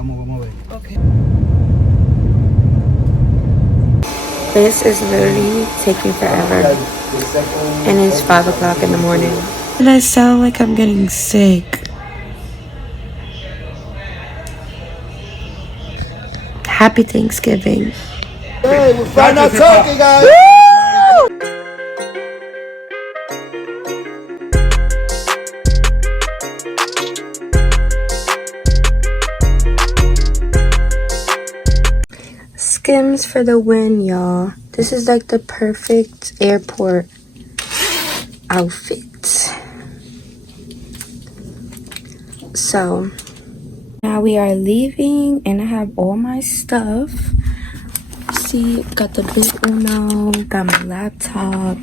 Okay. This is literally taking forever. And it's 5 o'clock in the morning. And I sound like I'm getting sick. Happy Thanksgiving. Hey, we're frying our turkey, guys. Skims for the win, y'all. This is like the perfect airport outfit. So now we are leaving and I have all my stuff. See, got the big Uno, got my laptop,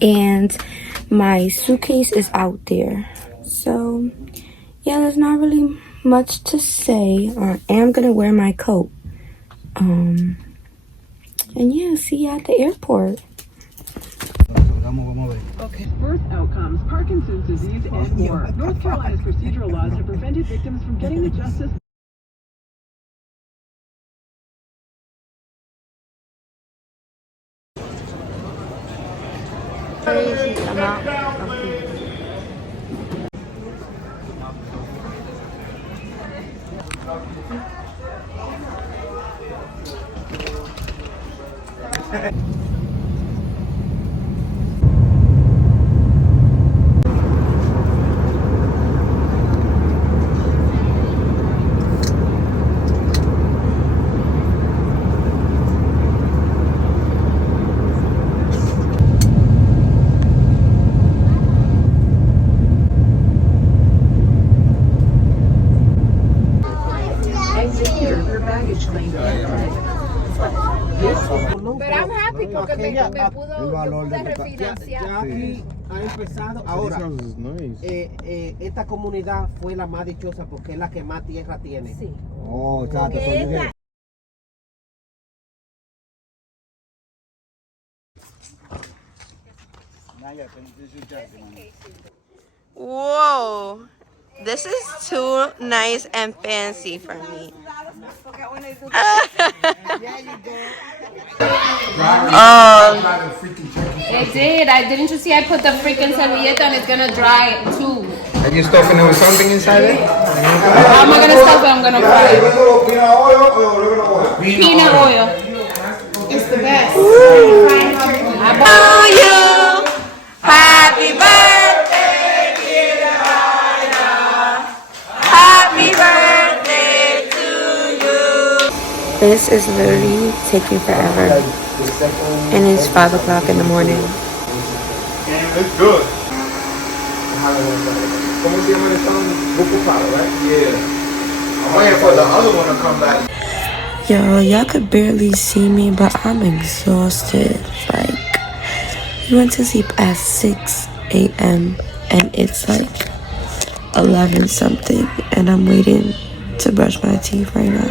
and my suitcase is out there. So yeah, there's not really much to say. I am gonna wear my coat. And yeah, see you at the airport. Okay. Birth outcomes, Parkinson's disease, and more. North Carolina's procedural laws have prevented victims from getting the justice. Crazy amount of people. Pero I'm happy porque me pude refinanciar. Ya aquí ha empezado. Ahora, esta comunidad fue la más dichosa porque es la que más tierra tiene. Sí. Oh, chato, Whoa, this is too nice and fancy for me. It did. Didn't you see I put the freaking serviette and it's gonna dry too. Are you stuffing it with something inside it? How am I gonna stuff it? I'm gonna fry it. Peanut oil. It's the best. To you, happy birthday, dear Nyah. Happy birthday to you. This is literally taking forever. And it's 5 o'clock in the morning. It's good. ¿Cómo se llama el song? Buco Palo, right? Yeah. I'm waiting for the other one to come back. Yo, y'all could barely see me, but I'm exhausted. Like, we went to sleep at 6 a.m. and it's like 11 something, and I'm waiting to brush my teeth right now.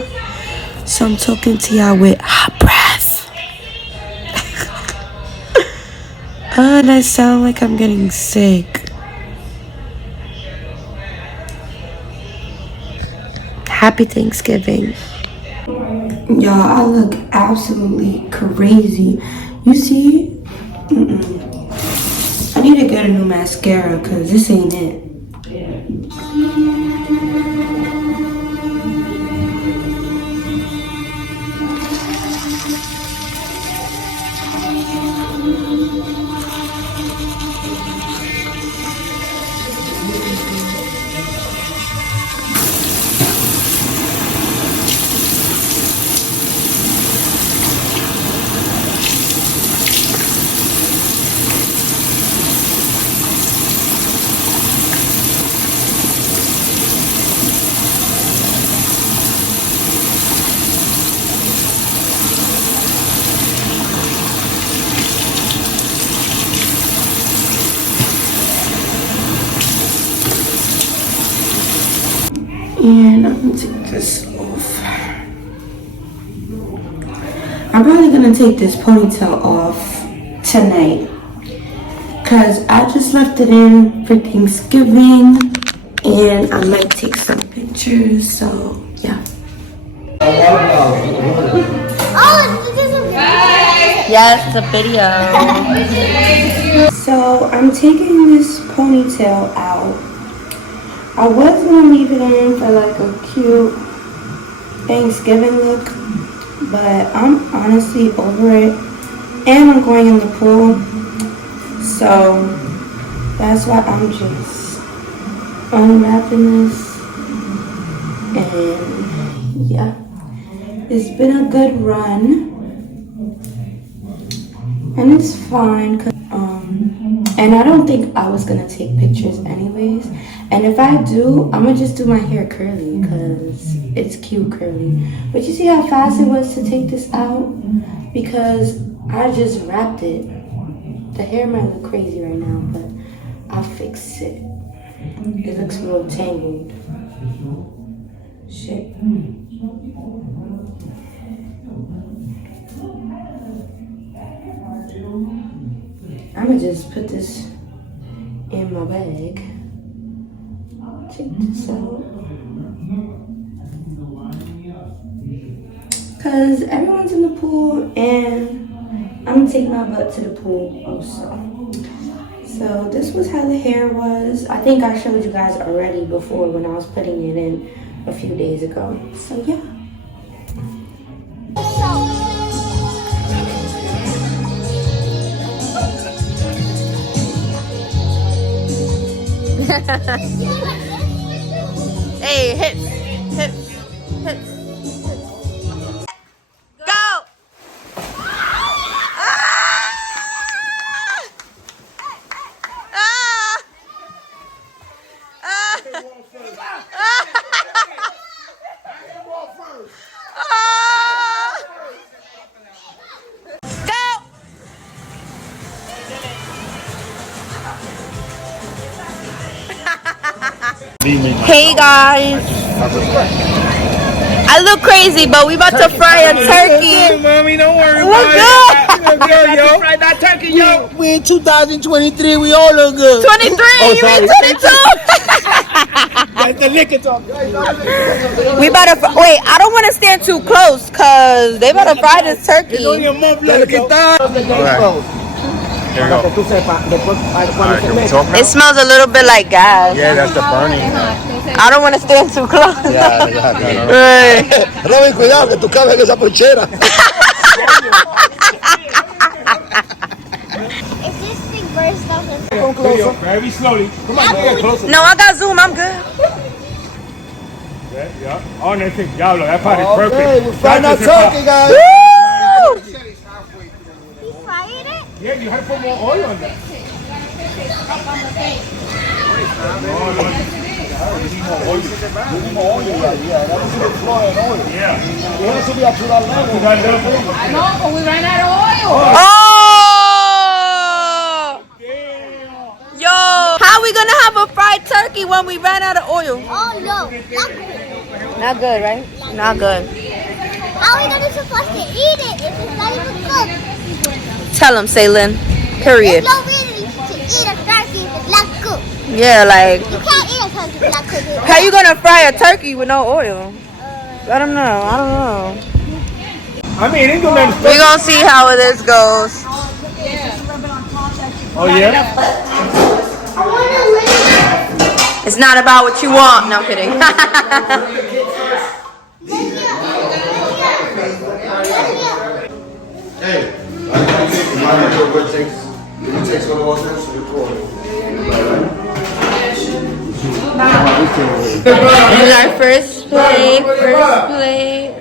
So I'm talking to y'all with hot breath. And I sound like I'm getting sick. Happy Thanksgiving. Y'all, I look absolutely crazy. You see? I need to get a new mascara because this ain't it. And I'm gonna take this off. I'm probably gonna take this ponytail off tonight because I just left it in for Thanksgiving and I might take some pictures, so yeah. Yes, it's a video. So I'm taking this ponytail out. I was gonna leave it in for like a cute Thanksgiving look, but I'm honestly over it. And I'm going in the pool. So that's why I'm just unwrapping this. And yeah, it's been a good run. And it's fine, and I don't think I was gonna take pictures anyways. And if I do, I'm gonna just do my hair curly because it's cute curly. But you see how fast it was to take this out? Because I just wrapped it. The hair might look crazy right now, but I'll fix it. It looks a little tangled. Shit. I'm gonna just put this in my bag. Check this out. Cause everyone's in the pool and I'm gonna take my butt to the pool also. So this was how the hair was. I think I showed you guys already before when I was putting it in a few days ago. So yeah. Hey, hips, hips, hips. Go! Hey guys, I look crazy, but we about to fry a turkey. Mommy, don't worry. We're good. Yo. Fry that turkey, yo. We in 2023. We all look good. 23, you mean 22? That's the liquor talk. We better wait. I don't want to stand too close, cause they better fry this turkey. It's only a month left. Here we go. It smells a little bit like gas. Yeah, that's the burning. I don't want to stand too close. Yeah. Right. Robin, cuidado que tú cabes en esa ponchera. Is this thing burst off? Come closer. Very slowly. Come on, get closer. No, I got Zoom. I'm good. Yeah. Oh, that's it. Diablo, that part is perfect. Okay, we're frying our turkey, guys. Woo! He fried it? Yeah, you have to put more oil on that. Yeah. I know, but we ran out of oil. Oh! Yo, how we gonna have a fried turkey when we ran out of oil? Oh no, Not good, right? Not good. how are we gonna supposed to eat it if it's not even cooked? Tell him, Saylin. Period. There's no reason to eat a turkey if it's not cooked. Yeah, like, You can't eat a turkey if it's not cooked. how you gonna fry a turkey with no oil? I don't know. I don't know. I mean, it don't matter. We gonna see how this goes. Oh, yeah? It's not about what you want. No, I'm kidding. Hey, what takes some of us to record. This is our first plate. Birthday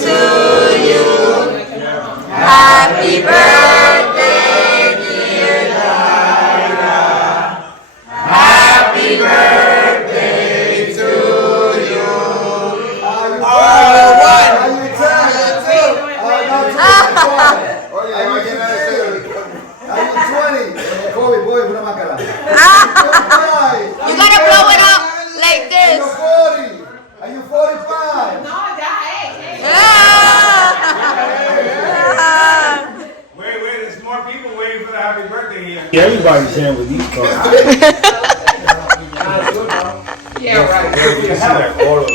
to you. Happy birthday, dear Lyra. Happy birthday to you. You gotta blow it up like this. Are you 45? No, ya, hey. Wait, there's more people waiting for the happy birthday here. Yeah, everybody's sharing with these cars. Yeah, right. All of them.